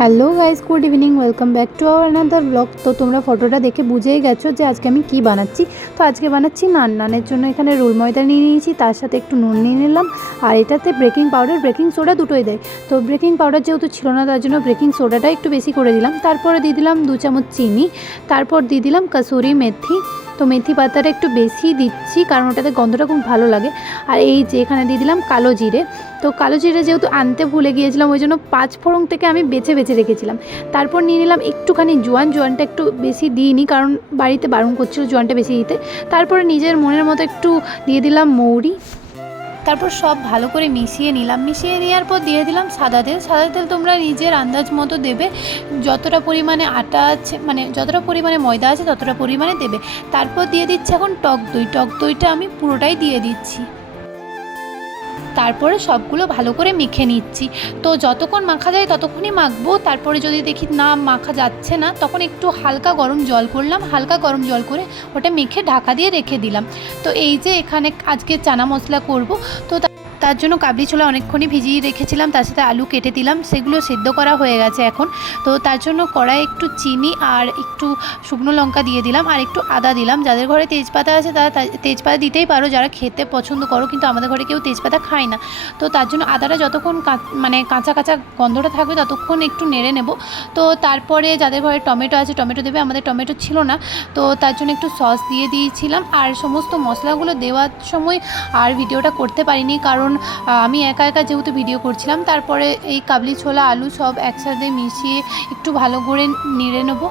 Hello guys, good evening, welcome back to our another blog. তো তোমরা ফটোটা দেখে বুঝেই গেছো যে আজকে আমি কি বানাচ্ছি। তো আজকে বানাচ্ছি নানের জন্য এখানে রোল ময়দা নিয়ে নিয়েছি, তার সাথে একটু নুন নিয়ে নিলাম। আর এটাতে বেকিং পাউডার, বেকিং সোডা দুটোই দেয়। তো বেকিং পাউডার যেহেতু ছিল না, তার জন্য বেকিং সোডাটা একটু বেশি করে দিলাম। তারপরে দিয়ে দিলাম 2 চামচ চিনি, তারপর দিয়ে দিলাম কাসুরি মেথি। তো মেথি পাতাটা একটু বেশি দিচ্ছি কারণ ওটাতে গন্ধটা খুব ভালো লাগে। আর এই যে এখানে দিয়ে দিলাম কালো জিরে। তো কালো জিরে যেহেতু আনতে ভুলে গিয়েছিলাম, ওই জন্য 5 ফোড়ন থেকে আমি বেছে বেছে রেখেছিলাম। তারপর নিয়ে নিলাম একটুখানি জোয়ানটা একটু বেশি দিইনি কারণ বাড়িতে বারণ করছিল জোয়ানটা বেশি দিতে। তারপরে নিজের মনের মতো একটু দিয়ে দিলাম মৌরি। তারপর সব ভালো করে মিশিয়ে নিলাম। মিশিয়ে নেওয়ার পর দিয়ে দিলাম সাদা তেল। সাদা তেল তোমরা নিজের আন্দাজ মতো দেবে, যতটা পরিমাণে আটা আছে মানে যতটা পরিমাণে ময়দা আছে ততটা পরিমাণে দেবে। তারপর দিয়ে দিচ্ছি এখন টক দই। টক দইটা আমি পুরোটাই দিয়ে দিচ্ছি। তারপরে সবগুলো ভালো করে মেখে নিচ্ছি। তো যতক্ষণ মাখা যায় ততক্ষণই মাখবো। তারপরে যদি দেখি না মাখা যাচ্ছে না, তখন একটু হালকা গরম জল করলাম। হালকা গরম জল করে ওটা মেখে ঢাকা দিয়ে রেখে দিলাম। তো এই যে এখানে আজকে চানা মশলা করব, তো তার জন্য কাবলি ছোলা অনেকক্ষণই ভিজিয়ে রেখেছিলাম, তার সাথে আলু কেটে দিলাম, সেগুলো সেদ্ধ করা হয়ে গেছে এখন। তো তার জন্য কড়াই একটু চিনি আর একটু শুকনো লঙ্কা দিয়ে দিলাম আর একটু আদা দিলাম। যাদের ঘরে তেজপাতা আছে তারা তেজপাতা দিতেই পারো, যারা খেতে পছন্দ করো, কিন্তু আমাদের ঘরে কেউ তেজপাতা খায় না। তো তার জন্য আদাটা যতক্ষণ কাঁচা কাঁচা গন্ধটা থাকবে ততক্ষণ একটু নেড়ে নেব। তো তারপরে যাদের ঘরে টমেটো আছে টমেটো দেবে, আমাদের টমেটো ছিল না, তো তার জন্য একটু সস দিয়ে দিয়েছিলাম। আর সমস্ত মশলাগুলো দেওয়ার সময় আর ভিডিওটা করতে পারিনি কারণ আমি একা একা যেহেতু ভিডিও করছিলাম। তারপরে এই কাবলি ছোলা আলু সব একসাথে মিশিয়ে একটু ভালো করে নেড়ে নেবো।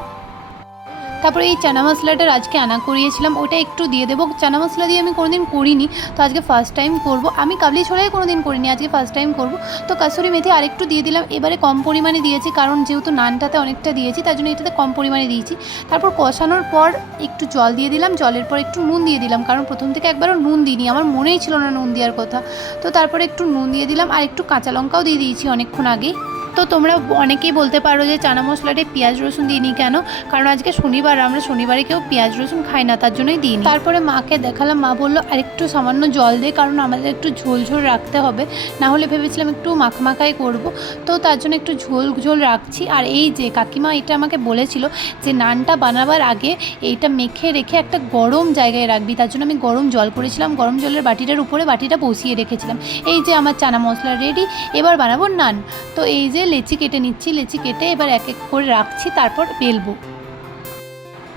তারপরে এই চানা মশলাটার আজকে আনা করিয়েছিলাম, ওটা একটু দিয়ে দেবো। চানা মশলা দিয়ে আমি কোনোদিন করিনি, তো আজকে ফার্স্ট টাইম করব। আমি কাবলি ছোলাই কোনোদিন করিনি, আজকে ফার্স্ট টাইম করব। তো কাসুরি মেথি আরেকটু দিয়ে দিলাম। এবারে কম পরিমাণে দিয়েছি কারণ যেহেতু নানটাতে অনেকটা দিয়েছি, তার জন্য এটাতে কম পরিমাণে দিয়েছি। তারপর কষানোর পর একটু জল দিয়ে দিলাম, জলের পর একটু নুন দিয়ে দিলাম কারণ প্রথম থেকে একবারও নুন দিইনি, আমার মনেই ছিল না নুন দেওয়ার কথা। তো তারপরে একটু নুন দিয়ে দিলাম আর একটু কাঁচা লঙ্কাও দিয়ে দিয়েছি অনেকক্ষণ আগেই। তো তোমরা অনেকেই বলতে পারো যে চানা মশলাটায় পেঁয়াজ রসুন দিইনি কেন, কারণ আজকে শনিবার, আমরা শনিবারে কেউ পেঁয়াজ রসুন খাই না, তার জন্যই দিইনি। তারপরে মাকে দেখালাম, মা বললো আর একটু সামান্য জল দে কারণ আমাদের একটু ঝোল ঝোল রাখতে হবে, না হলে ভেবেছিলাম একটু মাখামাখাই করব। তো তার জন্য একটু ঝোল ঝোল রাখছি। আর এই যে কাকিমা এটা আমাকে বলেছিল যে নানটা বানাবার আগে এইটা মেখে রেখে একটা গরম জায়গায় রাখবি, তার জন্য আমি গরম জল করেছিলাম, গরম জলের বাটিটার উপরে বাটিটা বসিয়ে রেখেছিলাম। এই যে আমার চানা মশলা রেডি, এবার বানাবো নান। তো এই যে লেচি কেটে নিচ্ছি, লেচি কেটে এবার এক এক করে রাখছি, তারপর বেলবো।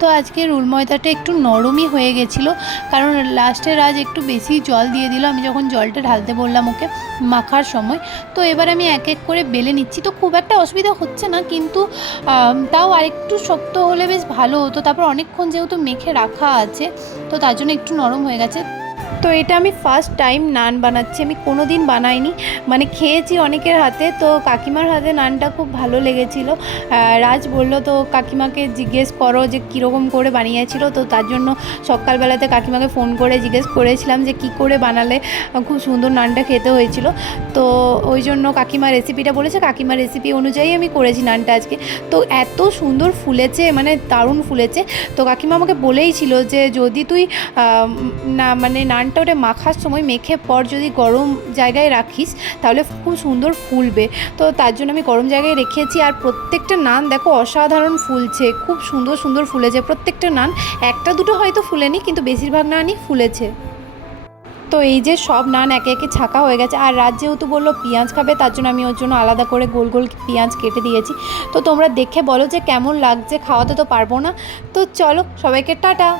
তো আজকে রোল ময়দাটা একটু নরমই হয়ে গেছিলো কারণ লাস্টের আজ একটু বেশি জল দিয়ে দিল আমি যখন জলটা ঢালতে বললাম ওকে মাখার সময়। তো এবার আমি এক এক করে বেলে নিচ্ছি। তো খুব একটা অসুবিধা হচ্ছে না, কিন্তু তাও আরেকটু শক্ত হলে বেশ ভালো হতো। তারপর অনেকক্ষণ যেহেতু মেখে রাখা আছে, তো তার জন্য একটু নরম হয়ে গেছে। তো এটা আমি ফার্স্ট টাইম নান বানাচ্ছি, আমি কোনো দিন বানাইনি, মানে খেয়েছি অনেকের হাতে। তো কাকিমার হাতে নানটা খুব ভালো লেগেছিলো। রাজ বলল তো কাকিমাকে জিজ্ঞেস করো যে কীরকম করে বানিয়েছিল। তো তার জন্য সকালবেলাতে কাকিমাকে ফোন করে জিজ্ঞেস করেছিলাম যে কি করে বানালে খুব সুন্দর নানটা খেতে হয়েছিল। তো ওই জন্য কাকিমা রেসিপিটা বলেছে, কাকিমার রেসিপি অনুযায়ী আমি করেছি নানটা আজকে। তো এত সুন্দর ফুলেছে, মানে দারুণ ফুলেছে। তো কাকিমা আমাকে বলেই ছিল যে যদি তুই নানটা ওটা মাখার সময় মেখে পর যদি গরম জায়গায় রাখিস তাহলে খুব সুন্দর ফুলবে। তো তার জন্য আমি গরম জায়গায় রেখেছি। আর প্রত্যেকটা নান দেখো অসাধারণ ফুলছে, খুব সুন্দর সুন্দর ফুলেছে প্রত্যেকটা নান। একটা দুটো হয়তো ফুলেনি, কিন্তু বেশিরভাগ নানই ফুলেছে। তো এই যে সব নান একে একে ছাকা হয়ে গেছে। আর রাত যেহেতু বললো পেঁয়াজ খাবে, তার জন্য আমি ওর জন্য আলাদা করে গোল গোল পেঁয়াজ কেটে দিয়েছি। তো তোমরা দেখে বলো যে কেমন লাগছে, খাওয়াতে তো পারবো না। তো চলো, সবাইকে টাটা।